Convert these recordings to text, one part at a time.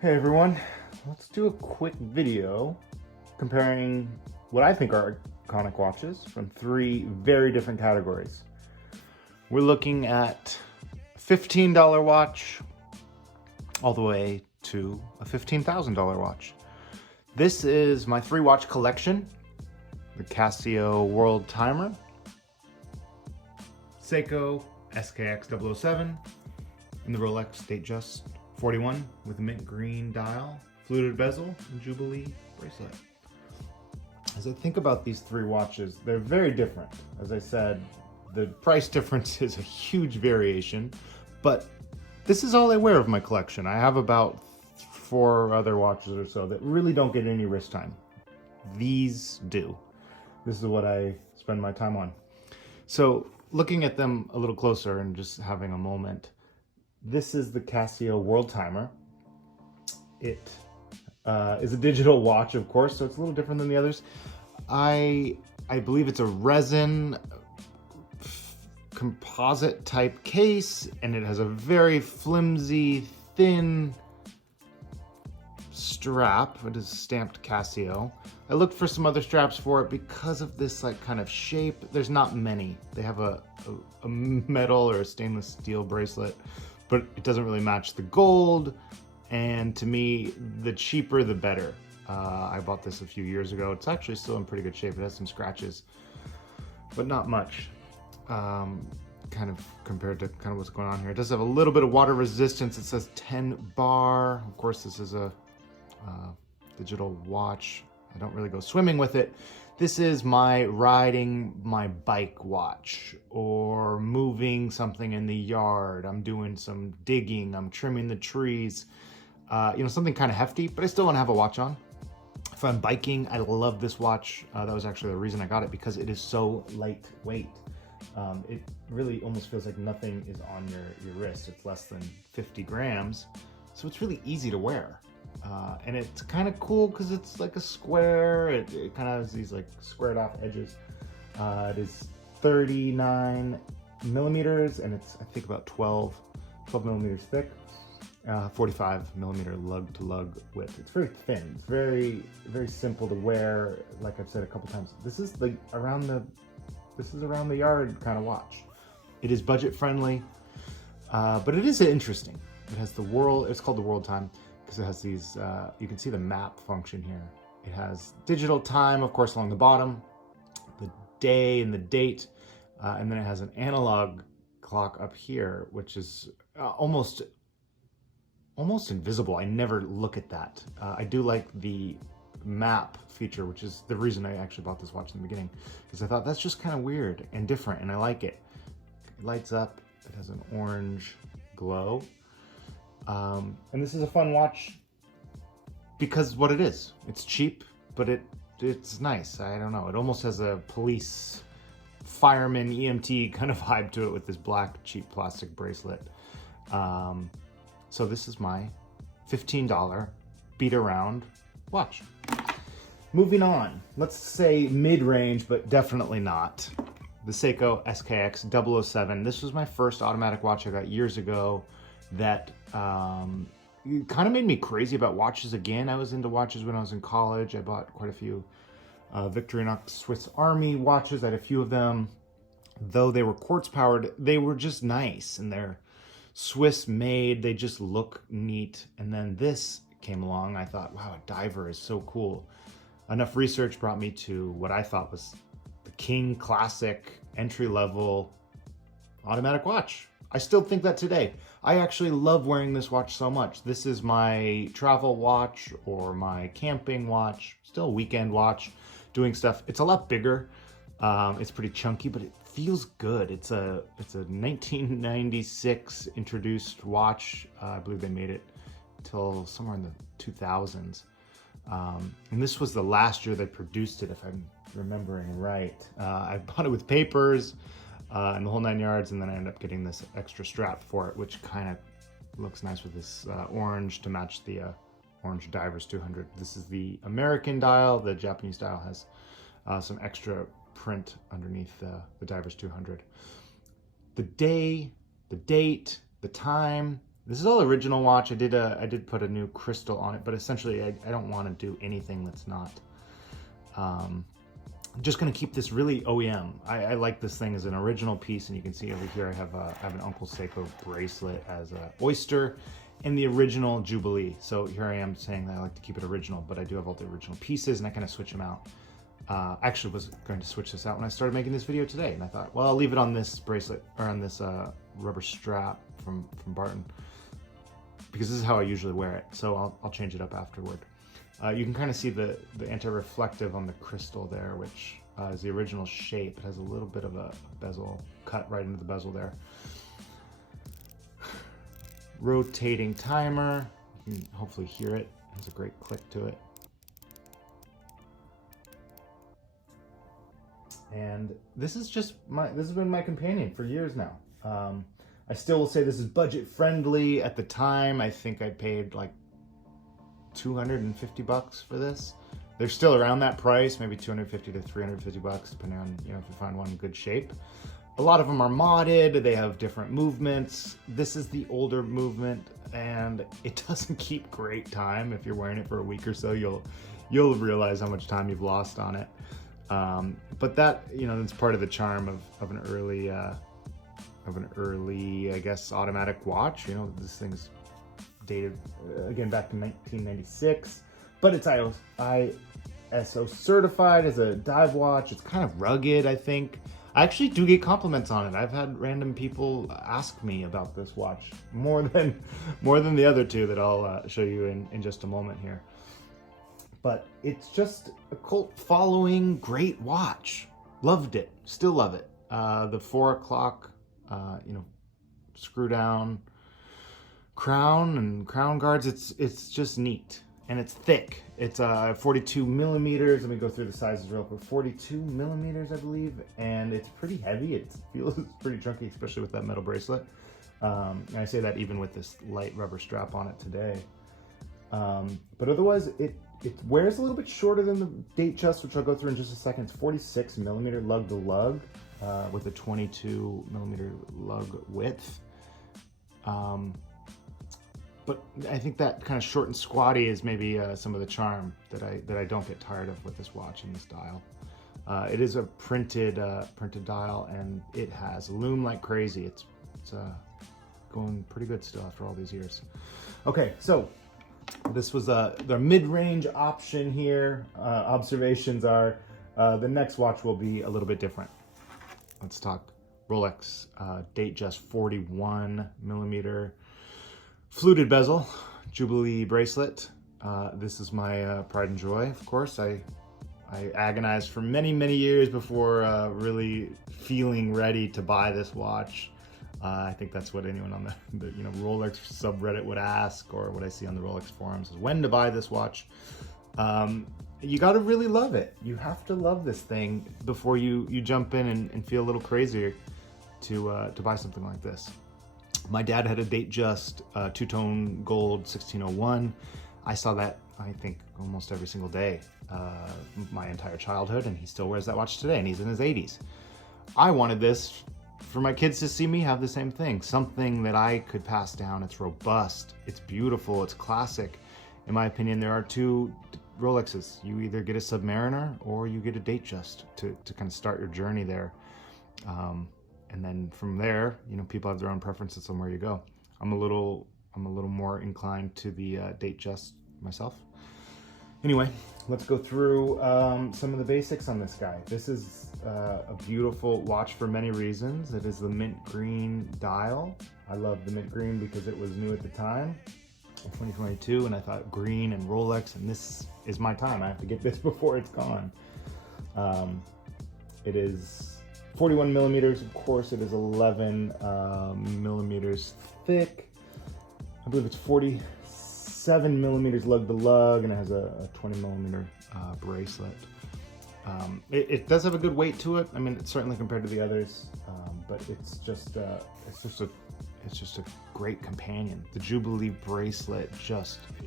Hey everyone, let's do a quick video comparing what I think are iconic watches from three very different categories. We're looking at a $15 watch all the way to a $15,000 watch. This is my three watch collection: the Casio World Timer, Seiko SKX007, and the Rolex DateJust 41 with a mint green dial, fluted bezel, and Jubilee bracelet. As I think about these three watches, they're very different. As I said, the price difference is a huge variation, but this is all I wear of my collection. I have about 4 other watches or so that really don't get any wrist time. These do. This is what I spend my time on. So looking at them a little closer and just having a moment, this is the Casio World Timer. It is a digital watch, of course, so it's a little different than the others. I believe it's a resin composite type case, and it has a very flimsy, thin strap. It is stamped Casio. I looked for some other straps for it because of this kind of shape. There's not many. They have a metal or a stainless steel bracelet, but it doesn't really match the gold. And to me, the cheaper, the better. I bought this a few years ago. It's actually still in pretty good shape. It has some scratches, but not much. Kind of compared to kind of what's going on here. It does have a little bit of water resistance. It says 10 bar. Of course, this is a digital watch. I don't really go swimming with it. This is my riding my bike watch, or moving something in the yard. I'm doing some digging, I'm trimming the trees. Something kind of hefty, but I still want to have a watch on. If I'm biking, I love this watch. That was actually the reason I got it, because it is so lightweight. It really almost feels like nothing is on your wrist. It's less than 50 grams, so it's really easy to wear. And it's kind of cool because it's like a square. It kind of has these squared off edges. It is 39 millimeters, and it's I think about 12 millimeters thick. 45 millimeter lug to lug width. It's very thin. It's very, very simple to wear. Like I've said a couple times, this is around the yard kind of watch. It is budget friendly, but it is interesting. It has it's called the World Time because it has these, you can see the map function here. It has digital time, of course, along the bottom, the day and the date, and then it has an analog clock up here, which is almost invisible. I never look at that. I do like the map feature, which is the reason I actually bought this watch in the beginning, because I thought that's just kind of weird and different, and I like it. It lights up. It has an orange glow. And this is a fun watch because what it is. It's cheap, but it's nice. I don't know. It almost has a police, fireman, EMT kind of vibe to it with this black cheap plastic bracelet. So this is my $15 beat around watch. Moving on, let's say mid-range, but definitely not. The Seiko SKX007. This was my first automatic watch I got years ago that kind of made me crazy about watches again. I was into watches when I was in college. I bought quite a few Victorinox Swiss Army watches. I had a few of them. Though they were quartz powered, they were just nice, and they're Swiss made. They just look neat. And then this came along. I thought, wow, a diver is so cool. Enough research brought me to what I thought was the King Classic entry-level automatic watch. I still think that today. I actually love wearing this watch so much. This is my travel watch or my camping watch, still a weekend watch, doing stuff. It's a lot bigger. It's pretty chunky, but it feels good. It's a 1996 introduced watch. I believe they made it till somewhere in the 2000s. And this was the last year they produced it, if I'm remembering right. I bought it with papers and the whole 9 yards, and then I ended up getting this extra strap for it, which kind of looks nice with this orange to match the orange Divers 200. This is the American dial. The Japanese dial has some extra print underneath the Divers 200. The day, the date, the time, This is all original watch. I did put a new crystal on it, but essentially I don't want to do anything that's not. I'm just gonna keep this really OEM. I like this thing as an original piece, and you can see over here I have an Uncle Seiko bracelet as a oyster and the original Jubilee. So here I am saying that I like to keep it original, but I do have all the original pieces and I kind of switch them out. I actually was going to switch this out when I started making this video today, and I thought, well, I'll leave it on this bracelet or on this rubber strap from Barton, because this is how I usually wear it. So I'll change it up afterward. You can kind of see the anti-reflective on the crystal there, which is the original shape. It has a little bit of a bezel cut right into the bezel there. Rotating timer. You can hopefully hear it. There's a great click to it. And this has been my companion for years now. I still will say this is budget friendly. At the time, I think I paid like $250 for this. They're still around that price, maybe $250 to $350, depending on, you know, if you find one in good shape. A lot of them are modded. They have different movements. This is the older movement, and it doesn't keep great time. If you're wearing it for a week or so, you'll realize how much time you've lost on it. But that, you know, that's part of the charm of an early, I guess, automatic watch. You know, this thing's dated again back to 1996, but it's ISO certified as a dive watch. It's kind of rugged, I think. I actually do get compliments on it. I've had random people ask me about this watch more than the other two that I'll show you in just a moment here. But it's just a cult following, great watch. Loved it, still love it. The 4 o'clock, you know, screw down crown and crown guards. It's just neat, and it's thick. It's 42 millimeters. Let me go through the sizes real quick. 42 millimeters, I believe, and it's pretty heavy. It feels pretty chunky, especially with that metal bracelet. And I say that even with this light rubber strap on it today. But otherwise, it wears a little bit shorter than the DateJust, which I'll go through in just a second. It's 46 millimeter lug to lug with a 22 millimeter lug width. But I think that kind of short and squatty is maybe some of the charm that I don't get tired of with this watch and this dial. It is a printed dial, and it has lume like crazy. It's going pretty good still after all these years. Okay, so this was their mid-range option here. Observations are the next watch will be a little bit different. Let's talk Rolex DateJust 41 millimeter fluted bezel Jubilee bracelet. This is my pride and joy, of course. I agonized for many years before really feeling ready to buy this watch. I think that's what anyone on the you know, Rolex subreddit would ask, or what I see on the Rolex forums is when to buy this watch. You got to really love it. You have to love this thing before you jump in and feel a little crazier to buy something like this. My dad had a DateJust two-tone gold 1601. I saw that, I think, almost every single day my entire childhood, and he still wears that watch today, and he's in his 80s. I wanted this for my kids to see me have the same thing, something that I could pass down. It's robust, it's beautiful, it's classic. In my opinion, there are two Rolexes. You either get a Submariner or you get a DateJust to kind of start your journey there. And then from there, you know, people have their own preferences on where you go. I'm a little more inclined to the DateJust myself. Anyway, let's go through some of the basics on this guy. This is a beautiful watch for many reasons. It is the mint green dial. I love the mint green because it was new at the time, in 2022, and I thought green and Rolex, and this is my time. I have to get this before it's gone. It is 41 millimeters, of course. It is 11 millimeters thick. I believe it's 47 millimeters lug to lug, and it has a 20 millimeter bracelet. It does have a good weight to it. I mean, certainly compared to the others, but it's just a great companion. The Jubilee bracelet,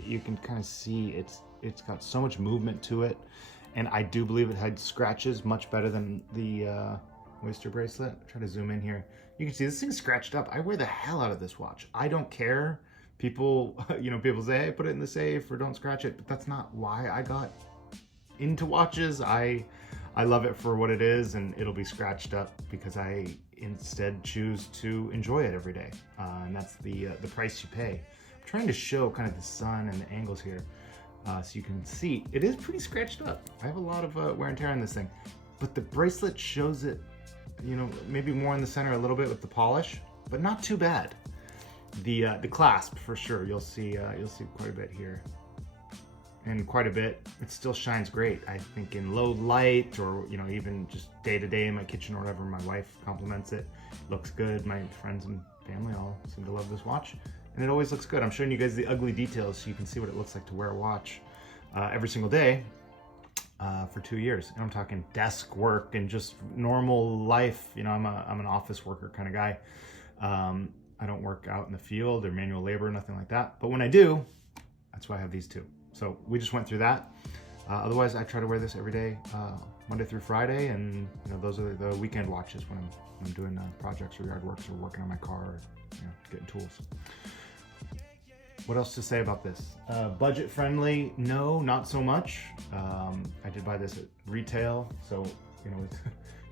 you can kind of see it's got so much movement to it, and I do believe it had scratches much better than the oyster bracelet. Try to zoom in here. You can see this thing's scratched up. I wear the hell out of this watch. I don't care. People, people say, hey, put it in the safe or don't scratch it, but that's not why I got into watches. I love it for what it is, and it'll be scratched up because I instead choose to enjoy it every day. And that's the price you pay. I'm trying to show kind of the sun and the angles here so you can see. It is pretty scratched up. I have a lot of wear and tear on this thing, but the bracelet shows it, maybe more in the center a little bit with the polish, but not too bad. The clasp for sure, you'll see quite a bit here. And quite a bit, it still shines great. I think in low light or, even just day to day in my kitchen or whatever, my wife compliments it. Looks good. My friends and family all seem to love this watch. And it always looks good. I'm showing you guys the ugly details so you can see what it looks like to wear a watch every single day for 2 years. And I'm talking desk work and just normal life. I'm an office worker kind of guy. I don't work out in the field or manual labor, nothing like that. But when I do, that's why I have these two. So we just went through that. Otherwise, I try to wear this every day, Monday through Friday, and those are the weekend watches when I'm doing projects or yard works or working on my car, or, getting tools. What else to say about this? Budget friendly? No, not so much. I did buy this at retail, so it's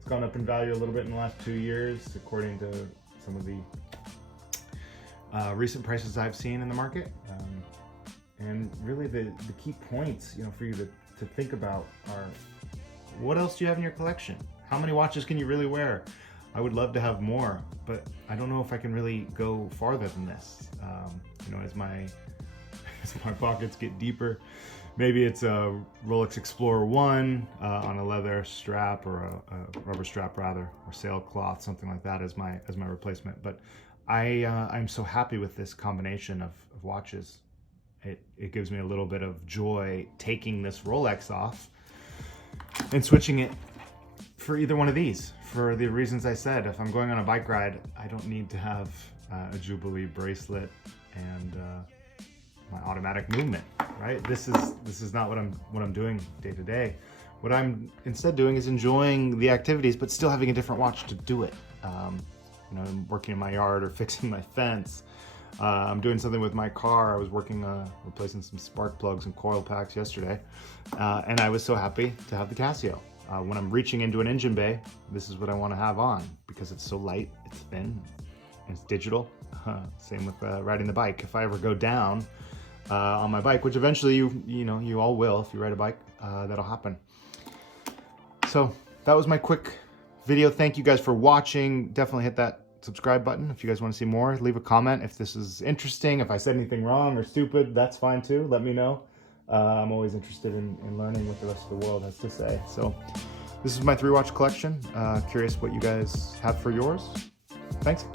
gone up in value a little bit in the last 2 years, according to some of the recent prices I've seen in the market. And really the key points, for you to think about are, what else do you have in your collection? How many watches can you really wear? I would love to have more, but I don't know if I can really go farther than this. As my pockets get deeper, maybe it's a Rolex Explorer 1 on a leather strap or a rubber strap rather, or sailcloth, something like that as my replacement. But I'm so happy with this combination of watches. It gives me a little bit of joy taking this Rolex off and switching it for either one of these, for the reasons I said. If I'm going on a bike ride, I don't need to have a Jubilee bracelet and my automatic movement, right? This is not what I'm doing day to day. What I'm instead doing is enjoying the activities, but still having a different watch to do it. I'm working in my yard or fixing my fence. I'm doing something with my car. I was working replacing some spark plugs and coil packs yesterday, and I was so happy to have the Casio. When I'm reaching into an engine bay, this is what I want to have on because it's so light, it's thin, and it's digital. Same with riding the bike. If I ever go down on my bike, which eventually you all will if you ride a bike, that'll happen. So that was my quick video. Thank you guys for watching. Definitely hit that subscribe button if you guys want to see more. Leave a comment if this is interesting. If I said anything wrong or stupid, that's fine too. Let me know. I'm always interested in learning what the rest of the world has to say. So this is my 3-watch collection. Curious what you guys have for yours. Thanks.